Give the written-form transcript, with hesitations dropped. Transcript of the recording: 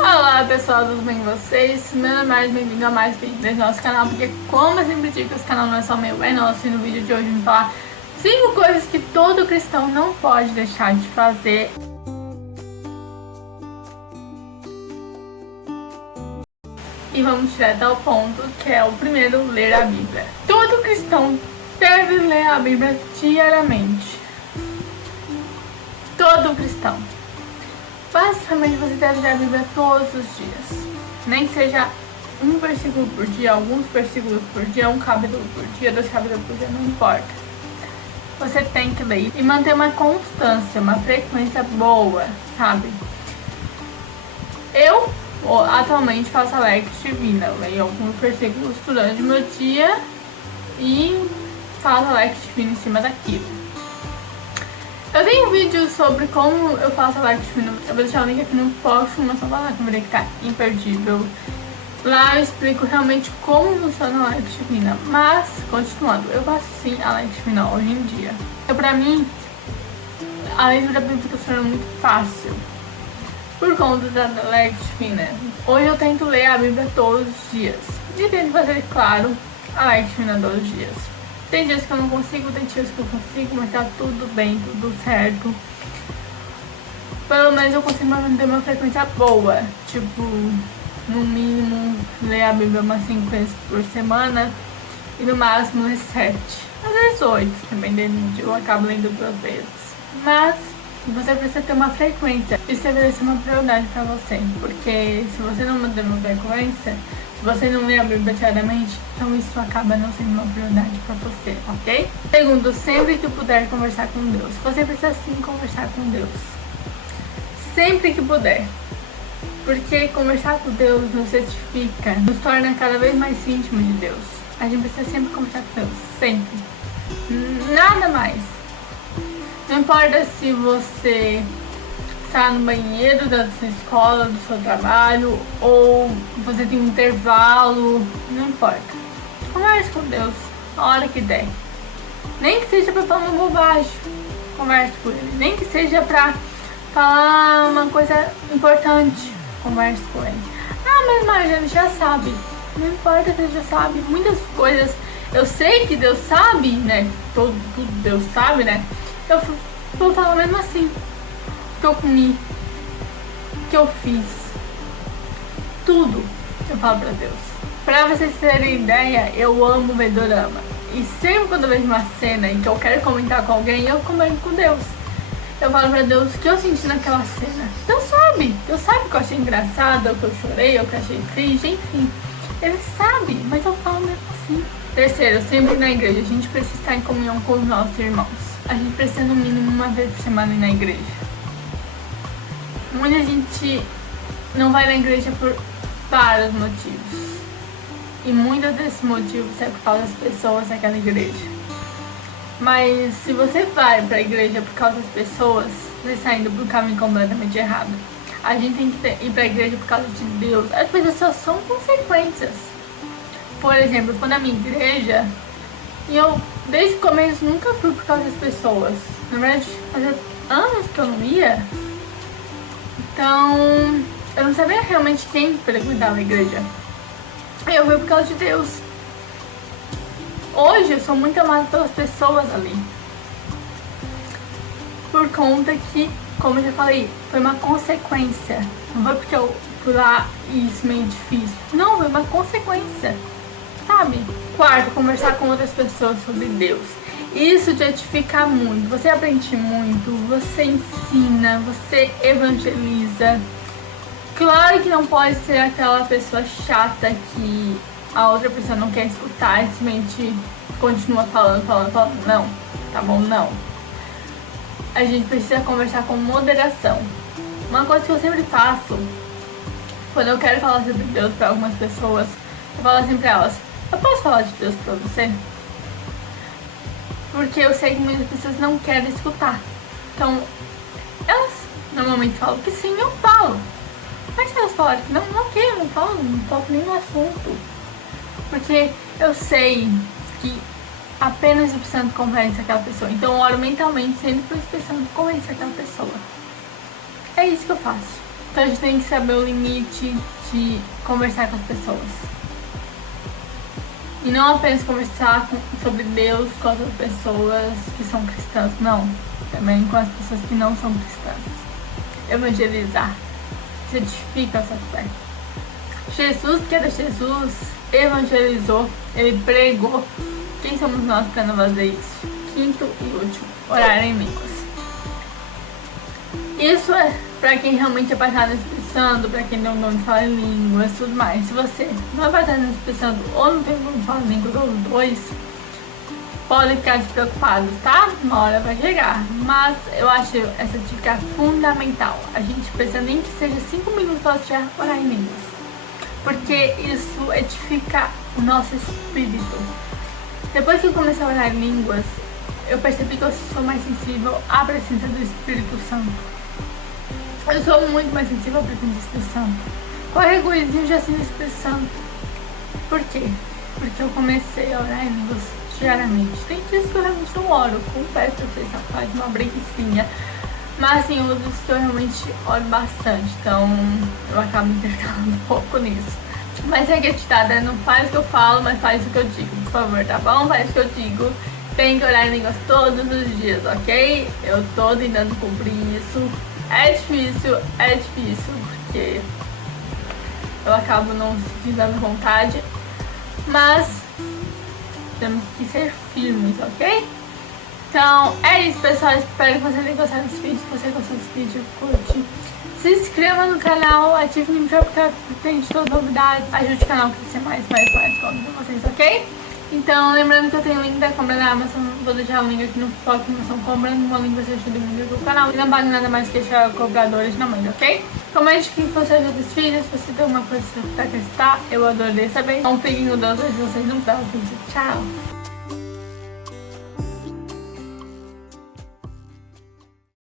Olá pessoal, tudo bem com vocês? Meu nome é Mari, bem-vindo a mais um vídeo desse nosso canal, porque como eu sempre digo, esse canal não é só meu, é nosso. E no vídeo de hoje eu vou falar 5 coisas que todo cristão não pode deixar de fazer. E vamos direto ao ponto, que é o primeiro, ler a Bíblia. Todo cristão deve ler a Bíblia diariamente. Todo cristão. Basicamente, você deve ler a Bíblia todos os dias. Nem que seja um versículo por dia, alguns versículos por dia, um capítulo por dia, 2 capítulos por dia, não importa. Você tem que ler e manter uma constância, uma frequência boa, sabe? Eu atualmente faço a Lex Divina. Eu leio alguns versículos durante o meu dia e faço a Lex Divina em cima daquilo. Eu tenho um vídeo sobre como eu faço a Lex Divina. Eu vou deixar o link aqui no post, mas só lá que vai ficar imperdível. Lá eu explico realmente como funciona a Lex Divina. Mas, continuando, eu faço sim a Lex Divina hoje em dia. Então, pra mim, a leitura bíblica se tornou muito fácil por conta da Lex Divina. Hoje eu tento ler a Bíblia todos os dias. E tento fazer, claro, a Lex Divina todos os dias. Tem dias que eu não consigo, tem dias que eu consigo, mas tá tudo bem, tudo certo. Pelo menos eu consigo manter uma frequência boa. Tipo, no mínimo, ler a Bíblia umas 5 vezes por semana. E no máximo ler 7. Às vezes 8, dependendo do dia, eu acabo lendo 2 vezes. Mas você precisa ter uma frequência e estabelecer uma prioridade pra você. Porque se você não manter uma frequência, se você não lê a Bíblia diariamente, então isso acaba não sendo uma prioridade pra você, ok? Segundo, sempre que puder conversar com Deus. Você precisa sim conversar com Deus. Sempre que puder. Porque conversar com Deus nos certifica, nos torna cada vez mais íntimo de Deus. A gente precisa sempre conversar com Deus. Sempre. Nada mais. Não importa se você está no banheiro da sua escola, do seu trabalho, ou você tem um intervalo, não importa. Converse com Deus a hora que der. Nem que seja para falar uma bobagem, converse com Ele. Nem que seja para falar uma coisa importante, converse com Ele. Ah, mas Marja, ele já sabe. Não importa que ele já sabe. Muitas coisas eu sei que Deus sabe, né? Tudo Deus sabe, né? Eu vou falar mesmo assim. Que eu comi, que eu fiz, tudo eu falo pra Deus. Pra vocês terem ideia, eu amo ver dorama. E sempre quando eu vejo uma cena em que eu quero comentar com alguém, eu comento com Deus. Eu falo pra Deus o que eu senti naquela cena. Deus sabe que eu achei engraçado, ou que eu chorei, ou que eu achei triste, enfim. Ele sabe, mas eu falo mesmo assim. Terceiro, sempre na igreja, a gente precisa estar em comunhão com os nossos irmãos. A gente precisa no mínimo uma vez por semana ir na igreja. Muita gente não vai na igreja por vários motivos. E muitos desses motivos é por causa das pessoas daquela igreja. Mas se você vai pra igreja por causa das pessoas, você está indo por um caminho completamente errado. A gente tem que ir pra igreja por causa de Deus. As coisas só são consequências. Por exemplo, eu fui na minha igreja e eu, desde o começo, nunca fui por causa das pessoas. Na verdade, fazia anos que eu não ia. Então, eu não sabia realmente quem frequentava a igreja. Eu fui por causa de Deus. Hoje eu sou muito amada pelas pessoas ali. Por conta que, como eu já falei, foi uma consequência. Não foi porque eu fui lá e isso meio difícil. Não, foi uma consequência. Sabe? Quarto, conversar com outras pessoas sobre Deus. Isso te edifica muito, você aprende muito, você ensina, você evangeliza. Claro que não pode ser aquela pessoa chata que a outra pessoa não quer escutar e simplesmente continua falando. Não, tá bom? Não. A gente precisa conversar com moderação. Uma coisa que eu sempre faço, quando eu quero falar sobre Deus para algumas pessoas, eu falo assim pra elas: eu posso falar de Deus pra você? Porque eu sei que muitas pessoas não querem escutar. Então, elas normalmente falam que sim, eu falo. Mas se elas falarem que não, ok, eu não falo, não toco nem no assunto. Porque eu sei que apenas eu preciso convencer aquela pessoa. Então eu oro mentalmente sempre pensando em convencer aquela pessoa. É isso que eu faço. Então a gente tem que saber o limite de conversar com as pessoas. E não apenas conversar sobre Deus com as pessoas que são cristãs, não. Também com as pessoas que não são cristãs. Evangelizar. Certifica a sua fé. Jesus, que era Jesus, evangelizou, ele pregou. Quem somos nós para não fazer isso? Quinto e último, orar em línguas. Isso é para quem realmente é apaixonado no Espírito Santo, para quem tem o dom de falar em línguas e tudo mais. Se você não é apaixonado no Espírito Santo ou não tem o dom de falar em línguas, ou os dois, podem ficar despreocupados, tá? Uma hora vai chegar. Mas eu acho essa dica fundamental. A gente precisa nem que seja 5 minutos para você orar em línguas. Porque isso edifica o nosso espírito. Depois que eu comecei a orar em línguas, eu percebi que eu sou mais sensível à presença do Espírito Santo. Eu sou muito mais sensível à presença do Espírito Santo. Qualquer coisinha eu já sinto o Espírito Santo. Por quê? Porque eu comecei a orar em línguas diariamente. Tem dias que eu realmente não oro, confesso pra vocês, tá? De uma breguicinha. Mas tem outros que eu realmente oro bastante, então eu acabo me intercalando um pouco nisso. Mas é acreditada, não faz o que eu falo, mas faz o que eu digo, por favor, tá bom? Faz o que eu digo. Tem que orar em línguas todos os dias, ok? Eu tô tentando cumprir isso. É difícil, porque eu acabo não sentindo tanta vontade. Mas temos que ser firmes, ok? Então é isso, pessoal. Espero que você tenha gostado desse vídeo. Se você gostou desse vídeo, curte. Se inscreva no canal, ative o sininho para ter todas as novidades. Ajude o canal a crescer mais com vocês, ok? Então, lembrando que eu tenho o link da compra na Amazon. Vou deixar o link aqui no foco que Amazon compra. No link você ajuda o link do canal. E não paga nada mais que deixar o cobrador originalmente, ok? Comente que você ajuda os vídeos. Se você tem alguma coisa para acrescentar, eu adorei saber. Então, fiquem com Deus. Se vocês não precisam, tchau!